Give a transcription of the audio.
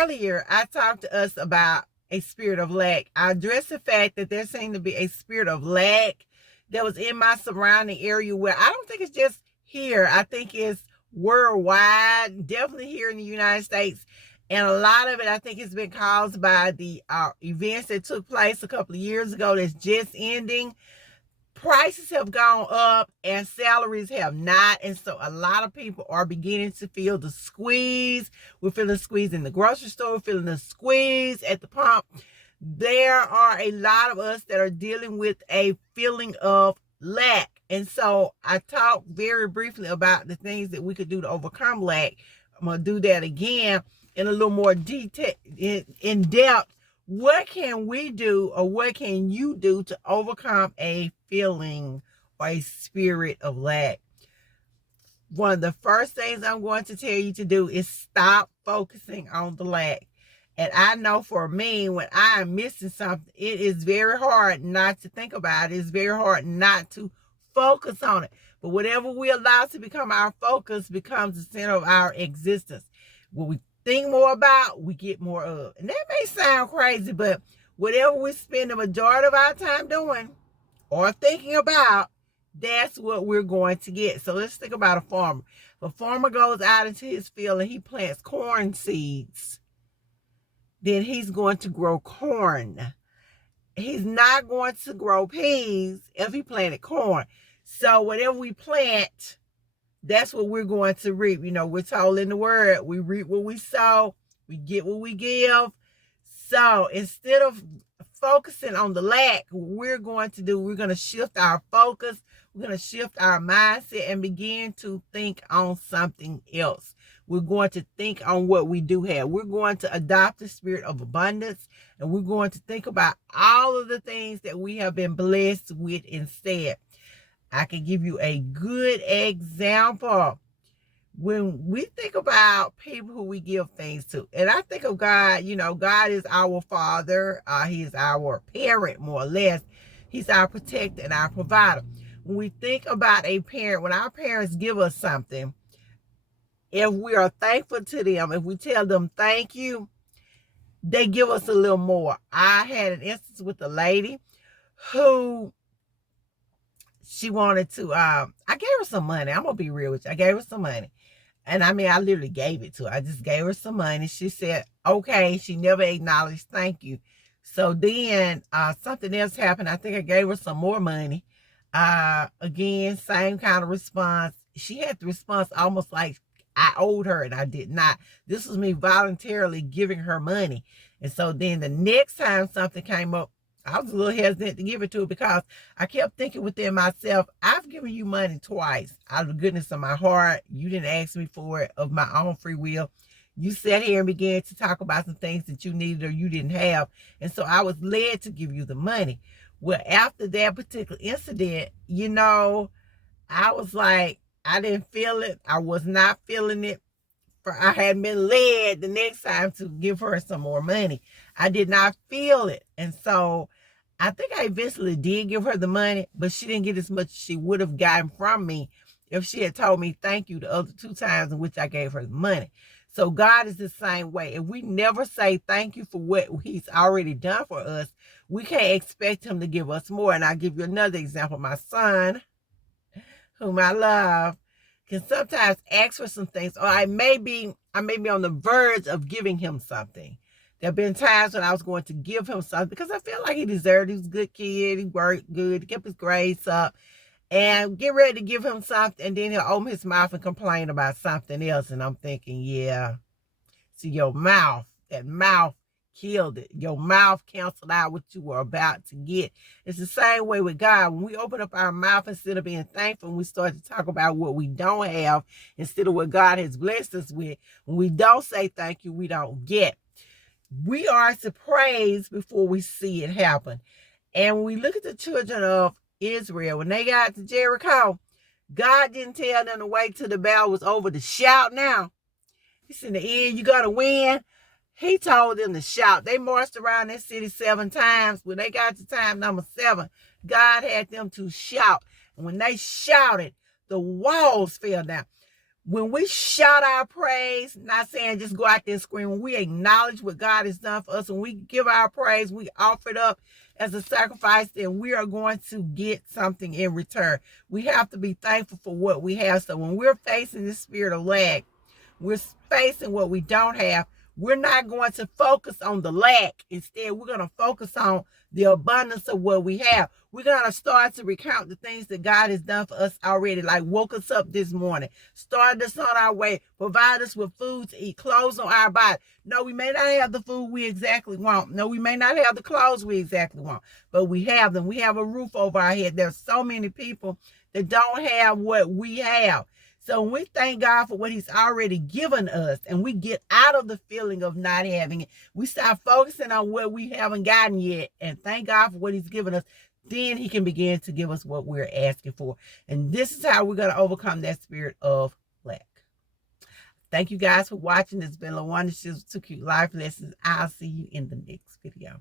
earlier, I talked to us about a spirit of lack. I addressed the fact that there seemed to be a spirit of lack that was in my surrounding area, where I don't think it's just here. I think it's worldwide, definitely here in the United States. And a lot of it, I think, has been caused by the events that took place a couple of years ago that's just ending. Prices have gone up and salaries have not. And so a lot of people are beginning to feel the squeeze. We're feeling the squeeze in the grocery store. We're feeling the squeeze at the pump. There are a lot of us that are dealing with a feeling of lack. And so I talked very briefly about the things that we could do to overcome lack. I'm going to do that again in a little more detail, in depth. What can we do, or what can you do to overcome a feeling or a spirit of lack? One of the first things I'm going to tell you to do is stop focusing on the lack. And I know for me, when I am missing something, it is very hard not to think about it. It's very hard not to focus on it. But whatever we allow to become our focus becomes the center of our existence. What we think more about, we get more of. And that may sound crazy, but whatever we spend the majority of our time doing or thinking about, that's what we're going to get. So let's think about a farmer. If a farmer goes out into his field and he plants corn seeds, then he's going to grow corn. He's not going to grow peas if he planted corn. So whatever we plant, that's what we're going to reap. You know, we're told in the word, we reap what we sow, we get what we give. So instead of focusing on the lack, what we're going to do, we're going to shift our focus, we're going to shift our mindset and begin to think on something else. We're going to think on what we do have. We're going to adopt the spirit of abundance, and we're going to think about all of the things that we have been blessed with instead. I can give you a good example. When we think about people who we give things to, and I think of God, you know, God is our father. He is our parent, more or less. He's our protector and our provider. When we think about a parent, when our parents give us something, if we are thankful to them, if we tell them thank you, they give us a little more. I had an instance with a lady who she wanted to, I gave her some money. I'm going to be real with you. I gave her some money. And I mean, I literally gave it to her. I just gave her some money. She said, okay. She never acknowledged thank you. So then something else happened. I think I gave her some more money. Again, same kind of response. She had the response almost like I owed her and I did not. This was me voluntarily giving her money. And so then the next time something came up, I was a little hesitant to give it to her because I kept thinking within myself, I've given you money twice out of the goodness of my heart. You didn't ask me for it of my own free will. You sat here and began to talk about some things that you needed or you didn't have. And so I was led to give you the money. Well, after that particular incident, you know, I was like, I didn't feel it. I was not feeling it. I had been led the next time to give her some more money. I did not feel it. And so I think I eventually did give her the money, but she didn't get as much as she would have gotten from me if she had told me thank you the other 2 times in which I gave her the money. So God is the same way. If we never say thank you for what he's already done for us, we can't expect him to give us more. And I'll give you another example. My son, whom I love, can sometimes ask for some things, or I may be on the verge of giving him something. There have been times when I was going to give him something because I felt like he deserved it. He was a good kid. He worked good. He kept his grades up. And get ready to give him something, and then he'll open his mouth and complain about something else. And I'm thinking, yeah, see, your mouth, that mouth killed it. Your mouth canceled out what you were about to get. It's the same way with God. When we open up our mouth, instead of being thankful, we start to talk about what we don't have instead of what God has blessed us with. When we don't say thank you, we don't get. We are to praise before we see it happen. And when we look at the children of Israel, when they got to Jericho, God didn't tell them to wait till the battle was over to shout now. He said, in the end, you got to win. He told them to shout. They marched around that city 7 times. When they got to time number 7, God had them to shout. And when they shouted, the walls fell down. When we shout our praise, not saying just go out there and scream, when we acknowledge what God has done for us, and we give our praise, we offer it up as a sacrifice, then we are going to get something in return. We have to be thankful for what we have. So when we're facing the spirit of lack, we're facing what we don't have, we're not going to focus on the lack. Instead, we're going to focus on the abundance of what we have. We're going to start to recount the things that God has done for us already, like woke us up this morning, started us on our way, provide us with food to eat, clothes on our body. No, we may not have the food we exactly want. No, we may not have the clothes we exactly want, but we have them. We have a roof over our head. There's so many people that don't have what we have. So when we thank God for what he's already given us, and we get out of the feeling of not having it, we start focusing on what we haven't gotten yet and thank God for what he's given us, then he can begin to give us what we're asking for. And this is how we're going to overcome that spirit of lack. Thank you guys for watching. It's been LaWanda Shields 2 Cute Life Lessons. I'll see you in the next video.